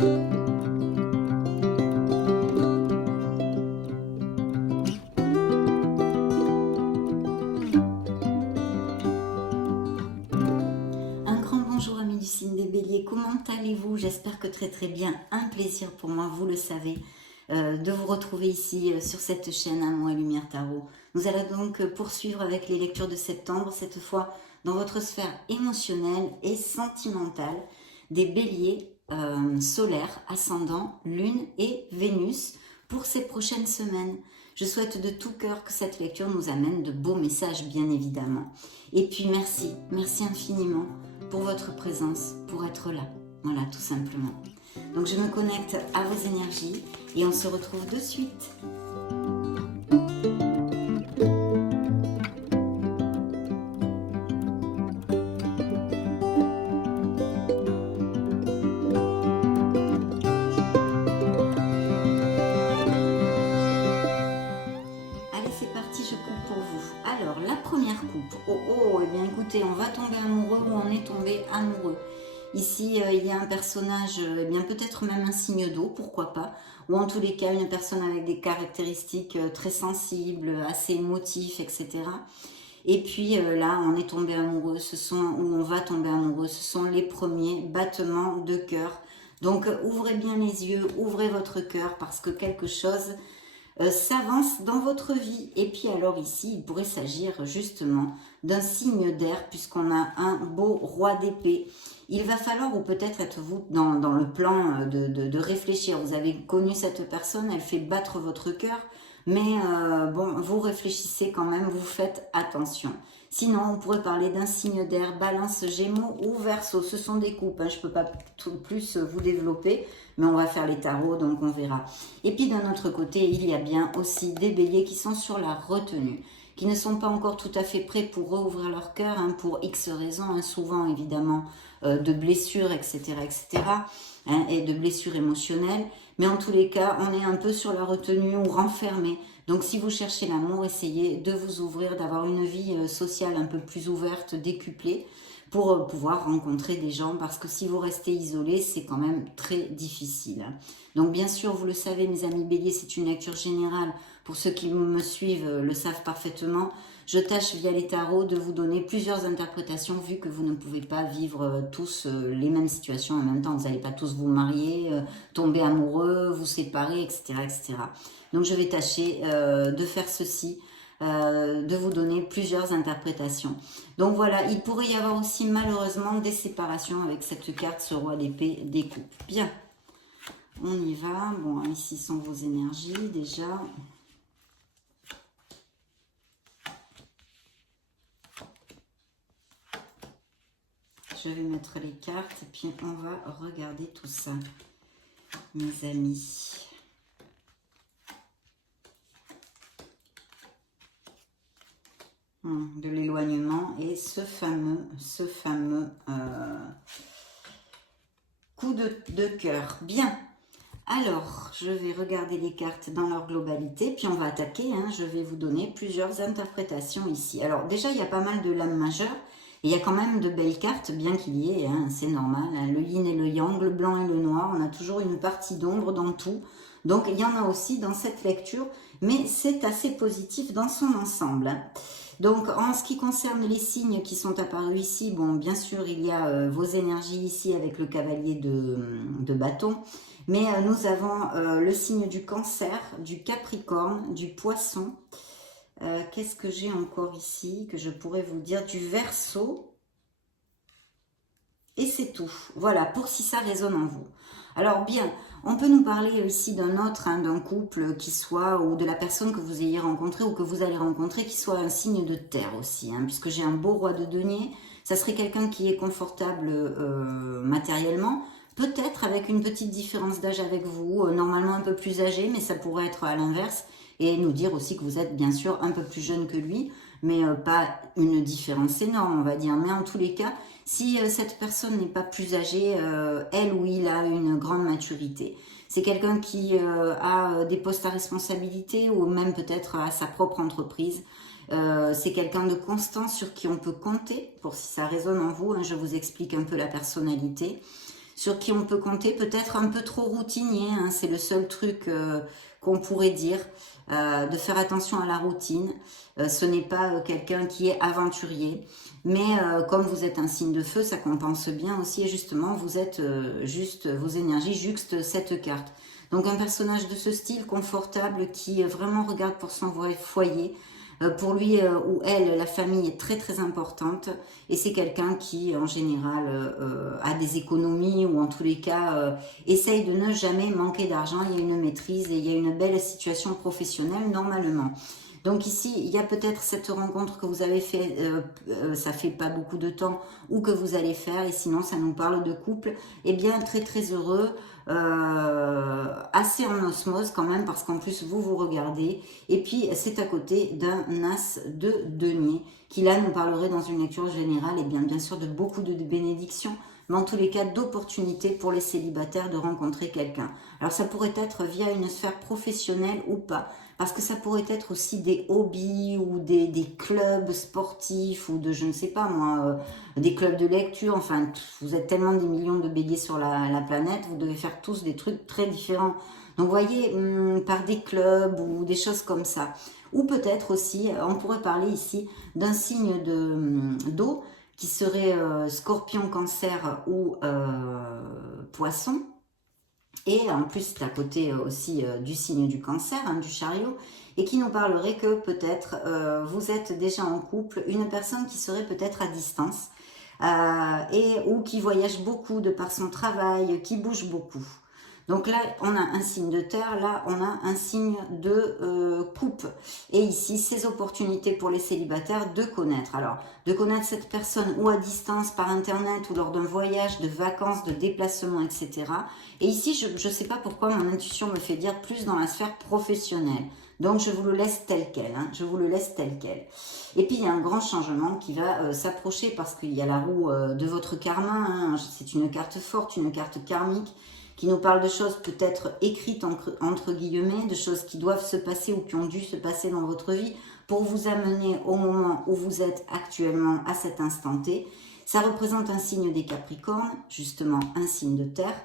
Un grand bonjour amis du signe des béliers, comment allez-vous? J'espère que très bien, un plaisir pour moi, vous le savez, de vous retrouver ici sur cette chaîne Amour et Lumière Tarot. Nous allons donc poursuivre avec les lectures de septembre, cette fois dans votre sphère émotionnelle et sentimentale des béliers solaires, ascendant, lune et Vénus pour ces prochaines semaines. Je souhaite de tout cœur que cette lecture nous amène de beaux messages, bien évidemment. Et puis merci infiniment pour votre présence, pour être là. Voilà, tout simplement. Donc je me connecte à vos énergies et on se retrouve de suite. Allez, c'est parti, je coupe pour vous. Alors, la première coupe. Oh, eh bien écoutez, on va tomber amoureux ou on est tombé amoureux. Ici, il y a un personnage, eh bien peut-être même un signe d'eau, pourquoi pas. Ou en tous les cas, une personne avec des caractéristiques très sensibles, assez émotifs, etc. Et puis là, on est tombé amoureux, ou on va tomber amoureux, ce sont les premiers battements de cœur. Donc, ouvrez bien les yeux, ouvrez votre cœur, parce que quelque chose s'avance dans votre vie. Et puis alors ici, il pourrait s'agir justement d'un signe d'air, puisqu'on a un beau roi d'épée. Il va falloir, ou peut-être êtes-vous dans le plan de réfléchir. Vous avez connu cette personne, elle fait battre votre cœur, mais bon, vous réfléchissez quand même, vous faites attention. Sinon, on pourrait parler d'un signe d'air, Balance, Gémeaux ou Verseau. Ce sont des coupes, hein, je ne peux pas plus vous développer, mais on va faire les tarots, donc on verra. Et puis d'un autre côté, il y a bien aussi des béliers qui sont sur la retenue, qui ne sont pas encore tout à fait prêts pour rouvrir leur cœur, hein, pour X raisons, hein, souvent évidemment de blessures, etc., hein, et de blessures émotionnelles. Mais en tous les cas, on est un peu sur la retenue ou renfermé. Donc si vous cherchez l'amour, essayez de vous ouvrir, d'avoir une vie sociale un peu plus ouverte, décuplée, pour pouvoir rencontrer des gens, parce que si vous restez isolé, c'est quand même très difficile. Donc bien sûr, vous le savez mes amis béliers, c'est une lecture générale. Pour ceux qui me suivent le savent parfaitement. Je tâche via les tarots de vous donner plusieurs interprétations, vu que vous ne pouvez pas vivre tous les mêmes situations en même temps. Vous n'allez pas tous vous marier, tomber amoureux, vous séparer, etc. Donc je vais tâcher de faire ceci, de vous donner plusieurs interprétations. Donc voilà, il pourrait y avoir aussi malheureusement des séparations avec cette carte, ce roi d'épée des coupes. Bien, on y va. Bon, ici sont vos énergies déjà. Je vais mettre les cartes et puis on va regarder tout ça, mes amis. De l'éloignement et ce fameux coup de cœur. Bien, alors je vais regarder les cartes dans leur globalité, puis on va attaquer, hein. Je vais vous donner plusieurs interprétations ici. Alors déjà, il y a pas mal de lames majeures, et il y a quand même de belles cartes, bien qu'il y ait, hein, c'est normal, hein, le yin et le yang, le blanc et le noir, on a toujours une partie d'ombre dans tout. Donc il y en a aussi dans cette lecture, mais c'est assez positif dans son ensemble, hein. Donc, en ce qui concerne les signes qui sont apparus ici, bon, bien sûr, il y a vos énergies ici avec le cavalier de bâton, mais nous avons le signe du cancer, du capricorne, du poisson. Qu'est-ce que j'ai encore ici que je pourrais vous dire? Du verseau. Et c'est tout. Voilà, pour si ça résonne en vous. Alors bien, on peut nous parler ici d'un autre, hein, d'un couple qui soit, ou de la personne que vous ayez rencontrée ou que vous allez rencontrer, qui soit un signe de terre aussi, hein, puisque j'ai un beau roi de denier. Ça serait quelqu'un qui est confortable matériellement, peut-être avec une petite différence d'âge avec vous, normalement un peu plus âgé, mais ça pourrait être à l'inverse, et nous dire aussi que vous êtes bien sûr un peu plus jeune que lui, mais pas une différence énorme, on va dire. Mais en tous les cas, si cette personne n'est pas plus âgée, elle ou il a une grande maturité. C'est quelqu'un qui a des postes à responsabilité ou même peut-être à sa propre entreprise. C'est quelqu'un de constant sur qui on peut compter, pour si ça résonne en vous, hein, je vous explique un peu la personnalité. sur qui on peut compter, peut-être un peu trop routinier, hein, c'est le seul truc qu'on pourrait dire, de faire attention à la routine. Ce n'est pas quelqu'un qui est aventurier, mais comme vous êtes un signe de feu, ça compense bien aussi, et justement, vous êtes juste, vos énergies juxtent cette carte. Donc un personnage de ce style, confortable, qui vraiment regarde pour son foyer. Pour lui ou elle, la famille est très très importante, et c'est quelqu'un qui en général a des économies, ou en tous les cas essaye de ne jamais manquer d'argent. Il y a une maîtrise et il y a une belle situation professionnelle normalement. Donc ici, il y a peut-être cette rencontre que vous avez fait, ça fait pas beaucoup de temps, ou que vous allez faire, et sinon ça nous parle de couple, et bien très très heureux, assez en osmose quand même, parce qu'en plus vous vous regardez, et puis c'est à côté d'un as de denier, qui là nous parlerait dans une lecture générale, et bien sûr de beaucoup de bénédictions, mais en tous les cas d'opportunités pour les célibataires de rencontrer quelqu'un. Alors ça pourrait être via une sphère professionnelle ou pas, parce que ça pourrait être aussi des hobbies, ou des clubs sportifs, ou de je ne sais pas moi, des clubs de lecture. Enfin, vous êtes tellement des millions de béliers sur la planète, vous devez faire tous des trucs très différents. Donc vous voyez, par des clubs ou des choses comme ça. Ou peut-être aussi, on pourrait parler ici d'un signe d'eau, qui serait scorpion, cancer ou poisson. Et en plus, c'est à côté aussi du signe du cancer, hein, du chariot, et qui nous parlerait que peut-être vous êtes déjà en couple, une personne qui serait peut-être à distance, ou qui voyage beaucoup de par son travail, qui bouge beaucoup. Donc là, on a un signe de terre, là, on a un signe de coupe. Et ici, ces opportunités pour les célibataires de connaître. Alors, de connaître cette personne ou à distance, par Internet, ou lors d'un voyage, de vacances, de déplacement, etc. Et ici, je ne sais pas pourquoi mon intuition me fait dire plus dans la sphère professionnelle. Donc, je vous le laisse tel quel. Hein, je vous le laisse tel quel. Et puis, il y a un grand changement qui va s'approcher, parce qu'il y a la roue de votre karma. Hein, c'est une carte forte, une carte karmique, qui nous parle de choses peut-être écrites entre guillemets, de choses qui doivent se passer ou qui ont dû se passer dans votre vie pour vous amener au moment où vous êtes actuellement à cet instant T. Ça représente un signe des Capricornes, justement un signe de terre,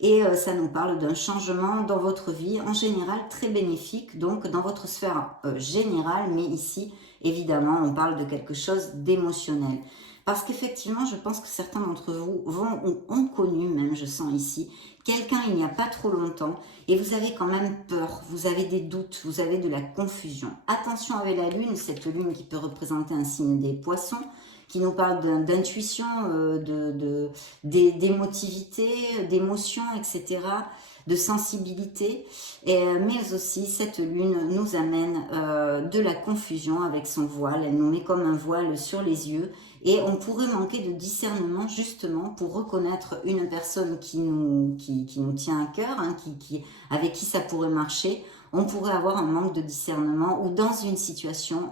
et ça nous parle d'un changement dans votre vie, en général très bénéfique, donc dans votre sphère générale, mais ici, évidemment, on parle de quelque chose d'émotionnel. Parce qu'effectivement, je pense que certains d'entre vous vont ou ont connu, même je sens ici, quelqu'un il n'y a pas trop longtemps, et vous avez quand même peur, vous avez des doutes, vous avez de la confusion. Attention avec la lune, cette lune qui peut représenter un signe des poissons, qui nous parle d'intuition, d'émotivité, d'émotion, etc., de sensibilité, mais aussi cette lune nous amène de la confusion avec son voile. Elle nous met comme un voile sur les yeux, et on pourrait manquer de discernement justement pour reconnaître une personne qui nous tient à cœur, hein, avec qui ça pourrait marcher. On pourrait avoir un manque de discernement, ou dans une situation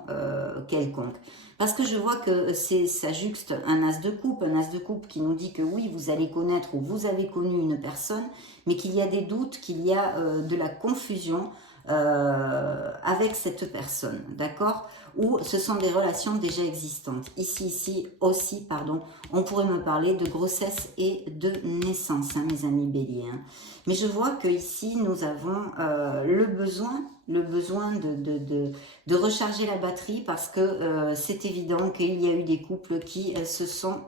quelconque. Parce que je vois que ça juxte un as de coupe qui nous dit que oui, vous allez connaître ou vous avez connu une personne, mais qu'il y a des doutes, qu'il y a de la confusion avec cette personne, d'accord? Ou ce sont des relations déjà existantes. Ici aussi, pardon, on pourrait me parler de grossesse et de naissance, hein, mes amis béliers. Hein. Mais je vois que ici nous avons le besoin de recharger la batterie, parce que c'est évident qu'il y a eu des couples qui se sont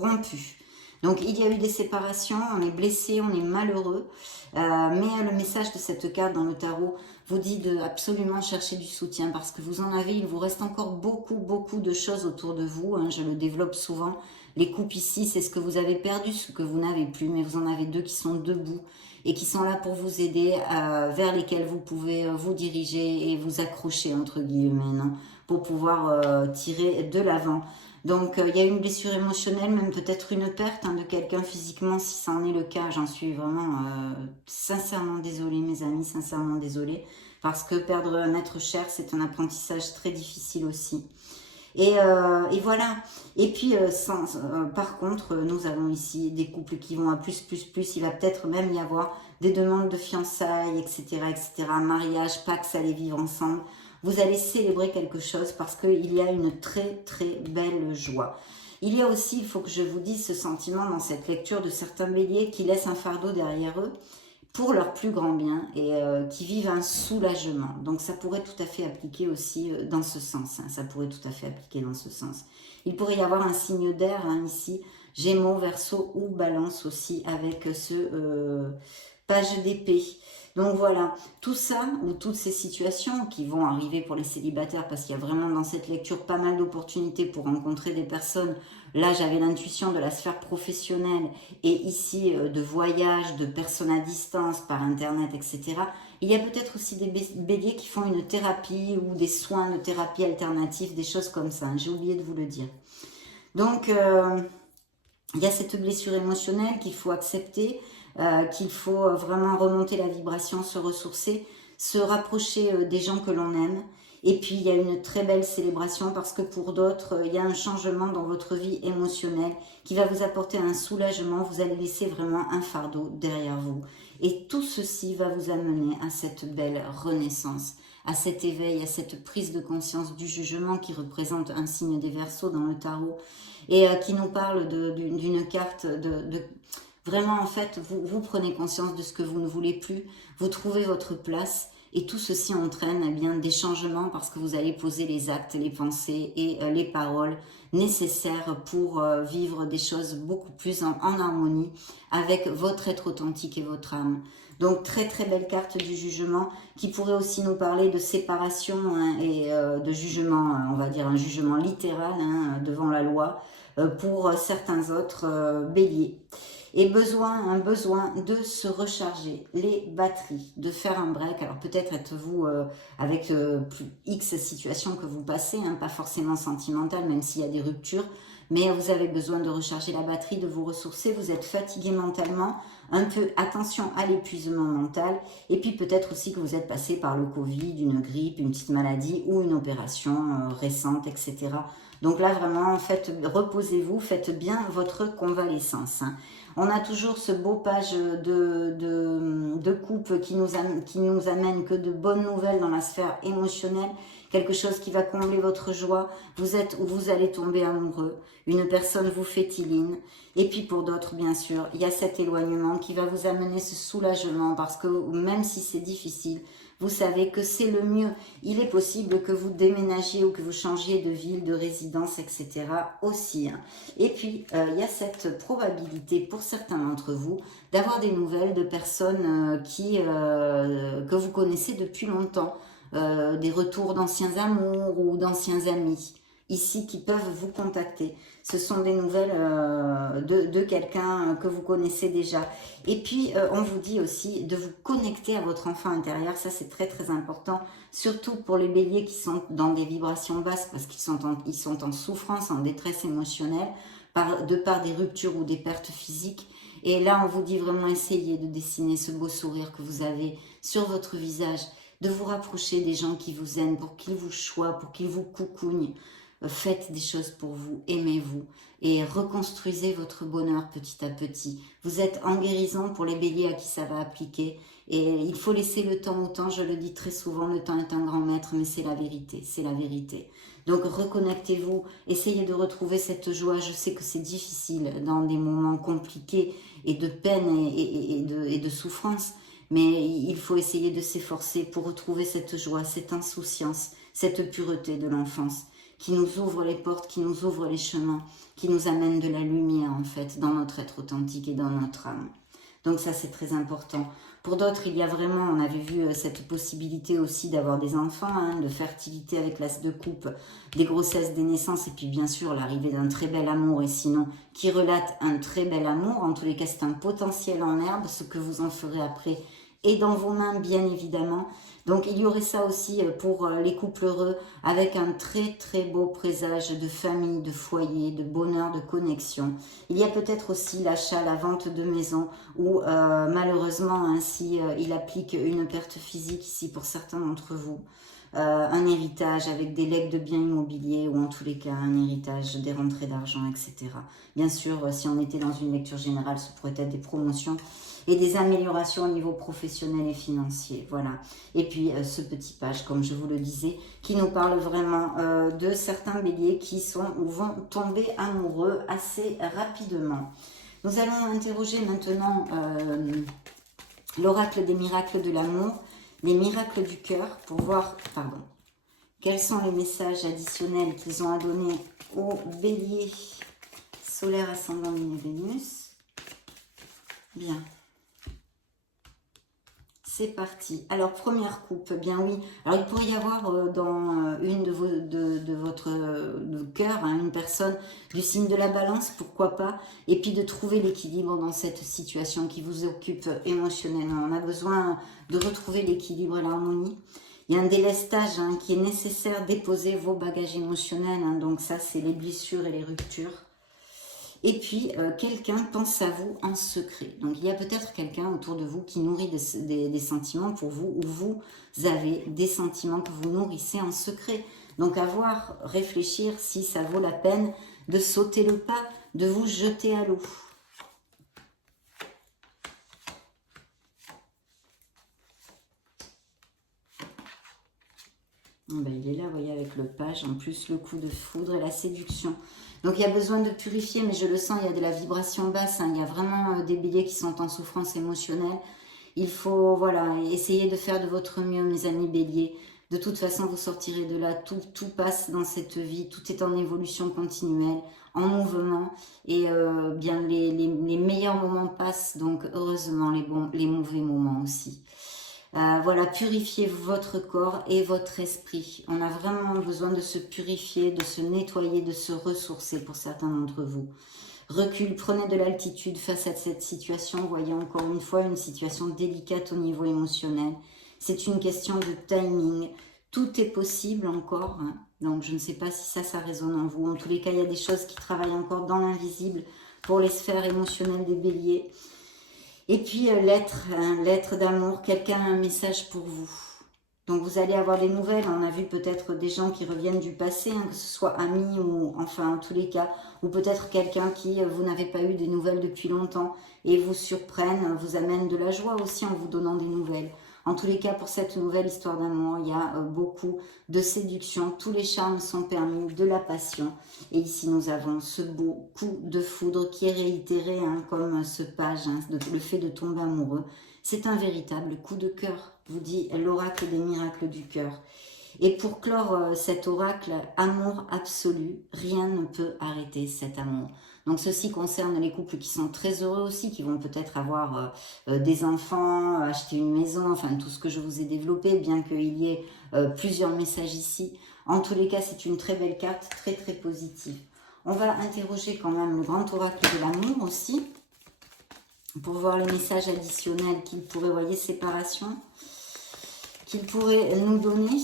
rompus. Donc il y a eu des séparations, on est blessé, on est malheureux, mais le message de cette carte dans le tarot vous dit de absolument chercher du soutien, parce que vous en avez, il vous reste encore beaucoup de choses autour de vous, hein, je le développe souvent. Les coupes ici, c'est ce que vous avez perdu, ce que vous n'avez plus, mais vous en avez deux qui sont debout et qui sont là pour vous aider, vers lesquels vous pouvez vous diriger et vous accrocher entre guillemets, non, pour pouvoir tirer de l'avant. Donc il y a une blessure émotionnelle, même peut-être une perte, hein, de quelqu'un physiquement, si ça en est le cas. J'en suis vraiment sincèrement désolée, mes amis, sincèrement désolée, parce que perdre un être cher, c'est un apprentissage très difficile aussi. Et voilà. Et puis, par contre, nous avons ici des couples qui vont à plus. Il va peut-être même y avoir des demandes de fiançailles, etc., mariage, pax, allez vivre ensemble. Vous allez célébrer quelque chose, parce qu'il y a une très belle joie. Il y a aussi, il faut que je vous dise, ce sentiment dans cette lecture de certains béliers qui laissent un fardeau derrière eux pour leur plus grand bien et qui vivent un soulagement. Donc ça pourrait tout à fait appliquer aussi dans ce sens. Hein, ça pourrait tout à fait appliquer dans ce sens. Il pourrait y avoir un signe d'air hein, ici, Gémeaux, Verseau ou Balance aussi avec ce page d'épée. Donc voilà, tout ça ou toutes ces situations qui vont arriver pour les célibataires parce qu'il y a vraiment dans cette lecture pas mal d'opportunités pour rencontrer des personnes. Là, j'avais l'intuition de la sphère professionnelle et ici de voyage, de personnes à distance par Internet, etc. Il y a peut-être aussi des béliers qui font une thérapie ou des soins de thérapie alternative, des choses comme ça. Hein, j'ai oublié de vous le dire. Donc, il y a cette blessure émotionnelle qu'il faut accepter. Qu'il faut vraiment remonter la vibration, se ressourcer, se rapprocher des gens que l'on aime. Et puis, il y a une très belle célébration parce que pour d'autres, il y a un changement dans votre vie émotionnelle qui va vous apporter un soulagement. Vous allez laisser vraiment un fardeau derrière vous. Et tout ceci va vous amener à cette belle renaissance, à cet éveil, à cette prise de conscience du jugement qui représente un signe des Verseaux dans le tarot et qui nous parle d'une carte de vraiment, en fait, vous prenez conscience de ce que vous ne voulez plus, vous trouvez votre place et tout ceci entraîne eh bien, des changements parce que vous allez poser les actes, les pensées et les paroles nécessaires pour vivre des choses beaucoup plus en harmonie avec votre être authentique et votre âme. Donc, très très belle carte du jugement qui pourrait aussi nous parler de séparation hein, et de jugement, on va dire un jugement littéral hein, devant la loi pour certains autres béliers. Et un besoin de se recharger les batteries, de faire un break. Alors peut-être êtes-vous avec X situations que vous passez, hein, pas forcément sentimentales, même s'il y a des ruptures, mais vous avez besoin de recharger la batterie, de vous ressourcer, vous êtes fatigué mentalement, un peu attention à l'épuisement mental, et puis peut-être aussi que vous êtes passé par le Covid, une grippe, une petite maladie ou une opération récente, etc. Donc là vraiment, reposez-vous, faites bien votre convalescence. Hein. On a toujours ce beau page de coupe qui nous amène que de bonnes nouvelles dans la sphère émotionnelle, quelque chose qui va combler votre joie, vous êtes ou vous allez tomber amoureux, une personne vous fait tiline, et puis pour d'autres bien sûr, il y a cet éloignement qui va vous amener ce soulagement parce que même si c'est difficile, vous savez que c'est le mieux. Il est possible que vous déménagiez ou que vous changiez de ville, de résidence, etc. aussi. Hein. Et puis, il y a cette probabilité pour certains d'entre vous d'avoir des nouvelles de personnes que vous connaissez depuis longtemps. Des retours d'anciens amours ou d'anciens amis ici qui peuvent vous contacter. Ce sont des nouvelles de quelqu'un que vous connaissez déjà. Et puis, on vous dit aussi de vous connecter à votre enfant intérieur. Ça, c'est très, très important. Surtout pour les béliers qui sont dans des vibrations basses parce qu'ils sont en souffrance, en détresse émotionnelle, de par des ruptures ou des pertes physiques. Et là, on vous dit vraiment essayez de dessiner ce beau sourire que vous avez sur votre visage, de vous rapprocher des gens qui vous aiment, pour qu'ils vous choient, pour qu'ils vous coucougnent. Faites des choses pour vous, aimez-vous et reconstruisez votre bonheur petit à petit. Vous êtes en guérison pour les béliers à qui ça va appliquer et il faut laisser le temps au temps, je le dis très souvent, le temps est un grand maître, mais c'est la vérité, c'est la vérité. Donc reconnectez-vous, essayez de retrouver cette joie, je sais que c'est difficile dans des moments compliqués et de peine et de souffrance, mais il faut essayer de s'efforcer pour retrouver cette joie, cette insouciance, cette pureté de l'enfance qui nous ouvre les portes, qui nous ouvre les chemins, qui nous amène de la lumière en fait dans notre être authentique et dans notre âme. Donc ça c'est très important. Pour d'autres, il y a vraiment, on avait vu cette possibilité aussi d'avoir des enfants, hein, de fertilité avec l'as de coupe, des grossesses, des naissances et puis bien sûr l'arrivée d'un très bel amour et sinon qui relate un très bel amour. En tous les cas c'est un potentiel en herbe, ce que vous en ferez après est dans vos mains bien évidemment. Donc il y aurait ça aussi pour les couples heureux avec un très très beau présage de famille, de foyer, de bonheur, de connexion. Il y a peut-être aussi l'achat, la vente de maison où malheureusement ainsi il applique une perte physique ici pour certains d'entre vous. Un héritage avec des legs de biens immobiliers ou en tous les cas un héritage, des rentrées d'argent, etc. Bien sûr, si on était dans une lecture générale, ce pourrait être des promotions. et des améliorations au niveau professionnel et financier. Voilà. Et puis ce petit page, comme je vous le disais, qui nous parle vraiment de certains béliers qui sont ou vont tomber amoureux assez rapidement. Nous allons interroger maintenant l'oracle des miracles de l'amour, les miracles du cœur, pour voir, quels sont les messages additionnels qu'ils ont à donner aux béliers solaire, ascendant, Lune et Vénus. Bien. C'est parti. Alors, première coupe, bien oui. Alors, il pourrait y avoir dans une de votre cœur, une personne du signe de la balance, pourquoi pas. Et puis de trouver l'équilibre dans cette situation qui vous occupe émotionnellement. On a besoin de retrouver l'équilibre et l'harmonie. Il y a un délestage qui est nécessaire, déposer vos bagages émotionnels. Donc ça, c'est les blessures et les ruptures. Et puis, quelqu'un pense à vous en secret. Donc, il y a peut-être quelqu'un autour de vous qui nourrit des sentiments pour vous, ou vous avez des sentiments que vous nourrissez en secret. Donc, à voir, réfléchir si ça vaut la peine de sauter le pas, de vous jeter à l'eau. Il est là, vous voyez, avec le page, en plus le coup de foudre et la séduction. Donc il y a besoin de purifier, mais je le sens, il y a de la vibration basse, il y a vraiment des béliers qui sont en souffrance émotionnelle. Il faut, voilà, essayer de faire de votre mieux, mes amis béliers. De toute façon, vous sortirez de là, tout passe dans cette vie, tout est en évolution continuelle, en mouvement, et bien les meilleurs moments passent, donc heureusement les mauvais moments aussi. Voilà, purifiez votre corps et votre esprit. On a vraiment besoin de se purifier, de se nettoyer, de se ressourcer pour certains d'entre vous. Recule, prenez de l'altitude face à cette situation. Voyez encore une fois une situation délicate au niveau émotionnel. C'est une question de timing. Tout est possible encore. Donc je ne sais pas si ça résonne en vous. En tous les cas, il y a des choses qui travaillent encore dans l'invisible pour les sphères émotionnelles des béliers. Et puis l'être d'amour, quelqu'un a un message pour vous. Donc vous allez avoir des nouvelles, on a vu peut-être des gens qui reviennent du passé, que ce soit amis ou enfin en tous les cas, ou peut-être quelqu'un qui vous n'avez pas eu des nouvelles depuis longtemps et vous surprennent, vous amène de la joie aussi en vous donnant des nouvelles. En tous les cas, pour cette nouvelle histoire d'amour, il y a beaucoup de séduction, tous les charmes sont permis, de la passion. Et ici, nous avons ce beau coup de foudre qui est réitéré, comme ce page, le fait de tomber amoureux. C'est un véritable coup de cœur, vous dit l'oracle des miracles du cœur. Et pour clore cet oracle, amour absolu, rien ne peut arrêter cet amour. Donc ceci concerne les couples qui sont très heureux aussi, qui vont peut-être avoir des enfants, acheter une maison, enfin tout ce que je vous ai développé, bien qu'il y ait plusieurs messages ici. En tous les cas, c'est une très belle carte, très très positive. On va interroger quand même le grand oracle de l'amour aussi, pour voir les messages additionnels qu'il pourrait, voyez, séparation, qu'il pourrait nous donner.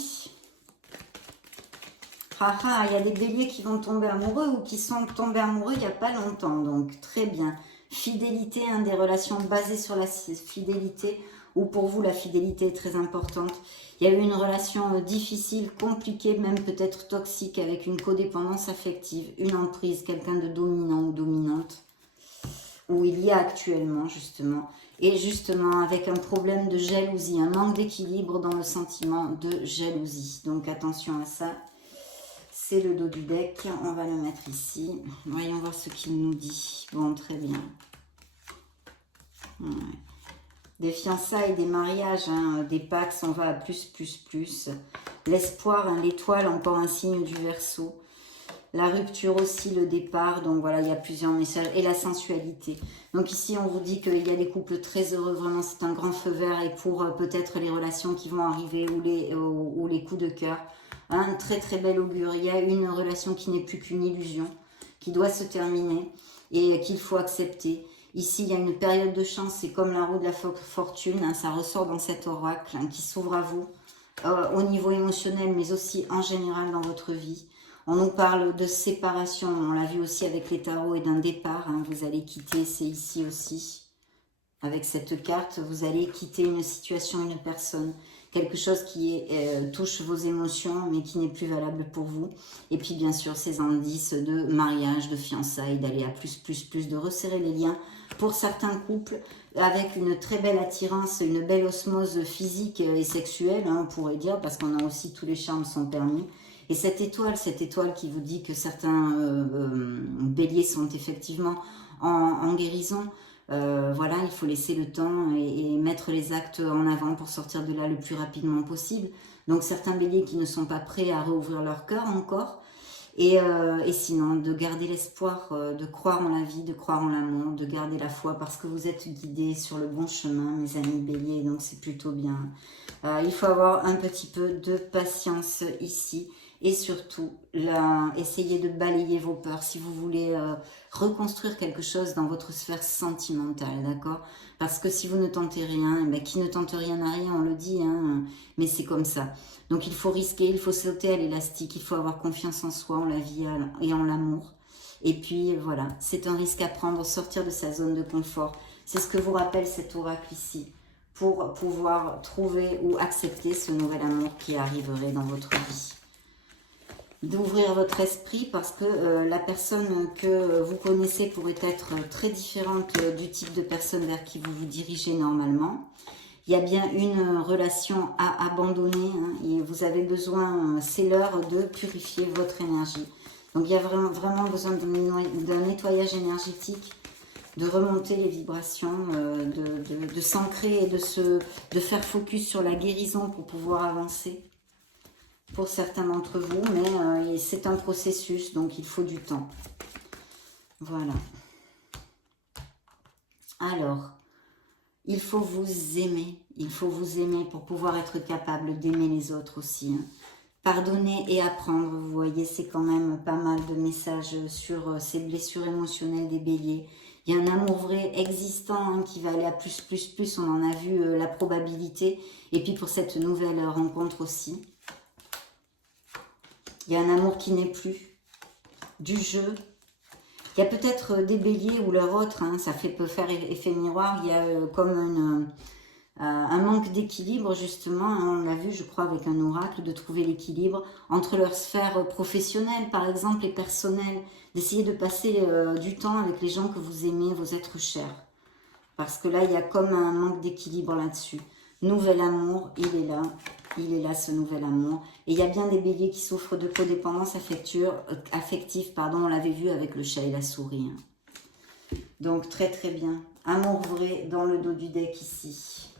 Il y a des béliers qui vont tomber amoureux ou qui sont tombés amoureux il n'y a pas longtemps. Donc, très bien. Fidélité, des relations basées sur la fidélité, ou pour vous, la fidélité est très importante. Il y a eu une relation difficile, compliquée, même peut-être toxique, avec une codépendance affective, une emprise, quelqu'un de dominant ou dominante, où il y a actuellement, justement. Et justement, avec un problème de jalousie, un manque d'équilibre dans le sentiment de jalousie. Donc, attention à ça. C'est le dos du deck, on va le mettre ici. Voyons voir ce qu'il nous dit. Bon, très bien. Ouais. Des fiançailles, des mariages, des pax, on va à plus. L'espoir, l'étoile, encore un signe du Verseau. La rupture aussi, le départ, donc voilà, il y a plusieurs messages. Et la sensualité. Donc ici, on vous dit qu'il y a des couples très heureux, vraiment, c'est un grand feu vert. Et pour peut-être les relations qui vont arriver ou les coups de cœur, un très très bel augure. Il y a une relation qui n'est plus qu'une illusion, qui doit se terminer et qu'il faut accepter. Ici, il y a une période de chance, c'est comme la roue de la fortune, ça ressort dans cet oracle qui s'ouvre à vous, au niveau émotionnel, mais aussi en général dans votre vie. On nous parle de séparation, on l'a vu aussi avec les tarots, et d'un départ. Vous allez quitter, c'est ici aussi. Avec cette carte, vous allez quitter une situation, une personne. Quelque chose qui touche vos émotions, mais qui n'est plus valable pour vous. Et puis, bien sûr, ces indices de mariage, de fiançailles, d'aller à plus, de resserrer les liens. Pour certains couples, avec une très belle attirance, une belle osmose physique et sexuelle, hein, on pourrait dire, parce qu'on a aussi tous les charmes sont permis. Et cette étoile qui vous dit que certains béliers sont effectivement en guérison, voilà, il faut laisser le temps et mettre les actes en avant pour sortir de là le plus rapidement possible. Donc certains béliers qui ne sont pas prêts à rouvrir leur cœur encore, et sinon, de garder l'espoir, de croire en la vie, de croire en l'amour, de garder la foi parce que vous êtes guidés sur le bon chemin, mes amis béliers, donc c'est plutôt bien. Il faut avoir un petit peu de patience ici et surtout, essayez de balayer vos peurs si vous voulez reconstruire quelque chose dans votre sphère sentimentale, d'accord? Parce que si vous ne tentez rien, eh bien, qui ne tente rien n'a rien, on le dit, hein, mais c'est comme ça. Donc il faut risquer, il faut sauter à l'élastique, il faut avoir confiance en soi, en la vie et en l'amour. Et puis voilà, c'est un risque à prendre, sortir de sa zone de confort. C'est ce que vous rappelle cet oracle ici, pour pouvoir trouver ou accepter ce nouvel amour qui arriverait dans votre vie. D'ouvrir votre esprit parce que la personne que vous connaissez pourrait être très différente du type de personne vers qui vous vous dirigez normalement. Il y a bien une relation à abandonner, hein, et vous avez besoin, c'est l'heure de purifier votre énergie. Donc il y a vraiment besoin d'un nettoyage énergétique, de remonter les vibrations, de s'ancrer et de faire focus sur la guérison pour pouvoir avancer. Pour certains d'entre vous, mais c'est un processus, donc il faut du temps. Voilà. Alors, il faut vous aimer. Il faut vous aimer pour pouvoir être capable d'aimer les autres aussi. Hein. Pardonner et apprendre, vous voyez, c'est quand même pas mal de messages sur ces blessures émotionnelles des béliers. Il y a un amour vrai existant, hein, qui va aller à plus, on en a vu la probabilité. Et puis pour cette nouvelle rencontre aussi. Il y a un amour qui n'est plus, du jeu. Il y a peut-être des béliers ou leur autre, hein, ça peut faire effet miroir. Il y a comme un manque d'équilibre justement, hein, on l'a vu je crois avec un oracle, de trouver l'équilibre entre leur sphère professionnelle par exemple et personnelle, d'essayer de passer du temps avec les gens que vous aimez, vos êtres chers. Parce que là il y a comme un manque d'équilibre là-dessus. Nouvel amour, il est là ce nouvel amour. Et il y a bien des béliers qui souffrent de codépendance affective, on l'avait vu avec le chat et la souris. Donc très très bien. Amour vrai dans le dos du deck ici.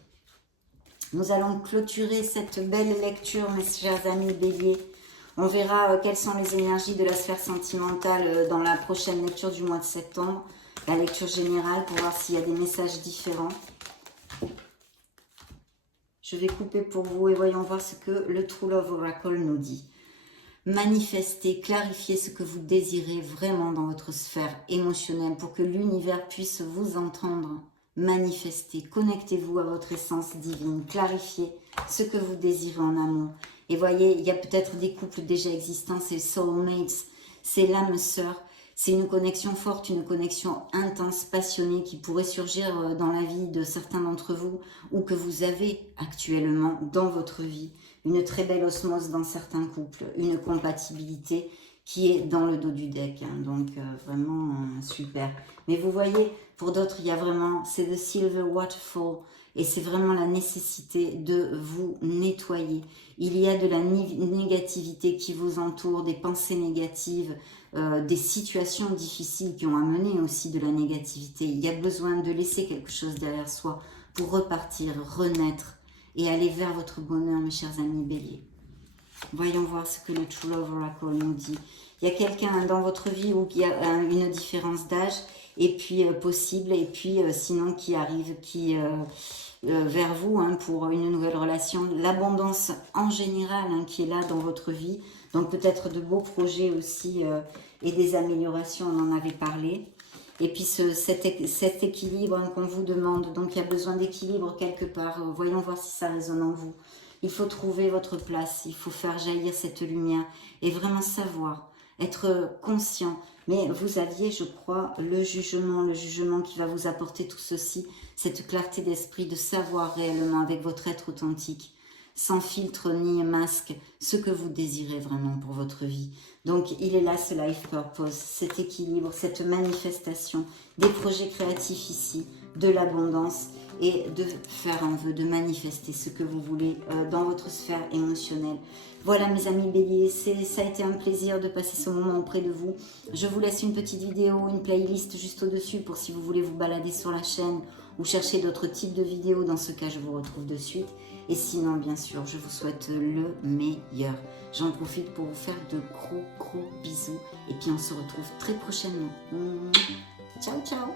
Nous allons clôturer cette belle lecture, mes chers amis béliers. On verra quelles sont les énergies de la sphère sentimentale dans la prochaine lecture du mois de septembre. La lecture générale pour voir s'il y a des messages différents. Je vais couper pour vous et voyons voir ce que le True Love Oracle nous dit. Manifestez, clarifiez ce que vous désirez vraiment dans votre sphère émotionnelle pour que l'univers puisse vous entendre. Manifestez, connectez-vous à votre essence divine, clarifiez ce que vous désirez en amour. Et voyez, il y a peut-être des couples déjà existants, c'est soulmates, c'est l'âme sœur. C'est une connexion forte, une connexion intense, passionnée qui pourrait surgir dans la vie de certains d'entre vous ou que vous avez actuellement dans votre vie. Une très belle osmose dans certains couples, une compatibilité qui est dans le dos du deck. Hein, donc vraiment super. Mais vous voyez, pour d'autres, il y a vraiment, c'est the silver waterfall et c'est vraiment la nécessité de vous nettoyer. Il y a de la négativité qui vous entoure, des pensées négatives, des situations difficiles qui ont amené aussi de la négativité. Il y a besoin de laisser quelque chose derrière soi pour repartir, renaître et aller vers votre bonheur, mes chers amis béliers. Voyons voir ce que le True Love Oracle nous dit. Il y a quelqu'un dans votre vie où il y a une différence d'âge et puis possible, et puis sinon qui arrive vers vous hein, pour une nouvelle relation. L'abondance en général hein, qui est là dans votre vie. Donc peut-être de beaux projets aussi et des améliorations, on en avait parlé. Et puis cet équilibre hein, qu'on vous demande. Donc il y a besoin d'équilibre quelque part. Voyons voir si ça résonne en vous. Il faut trouver votre place, il faut faire jaillir cette lumière et vraiment savoir, être conscient. Mais vous aviez, je crois, le jugement qui va vous apporter tout ceci, cette clarté d'esprit de savoir réellement avec votre être authentique, sans filtre ni masque, ce que vous désirez vraiment pour votre vie. Donc il est là ce life purpose, cet équilibre, cette manifestation, des projets créatifs ici, de l'abondance et de faire un vœu, de manifester ce que vous voulez dans votre sphère émotionnelle. Voilà mes amis béliers, ça a été un plaisir de passer ce moment auprès de vous. Je vous laisse une petite vidéo, une playlist juste au-dessus pour si vous voulez vous balader sur la chaîne ou chercher d'autres types de vidéos. Dans ce cas, je vous retrouve de suite. Et sinon, bien sûr, je vous souhaite le meilleur. J'en profite pour vous faire de gros bisous. Et puis, on se retrouve très prochainement. Ciao, ciao!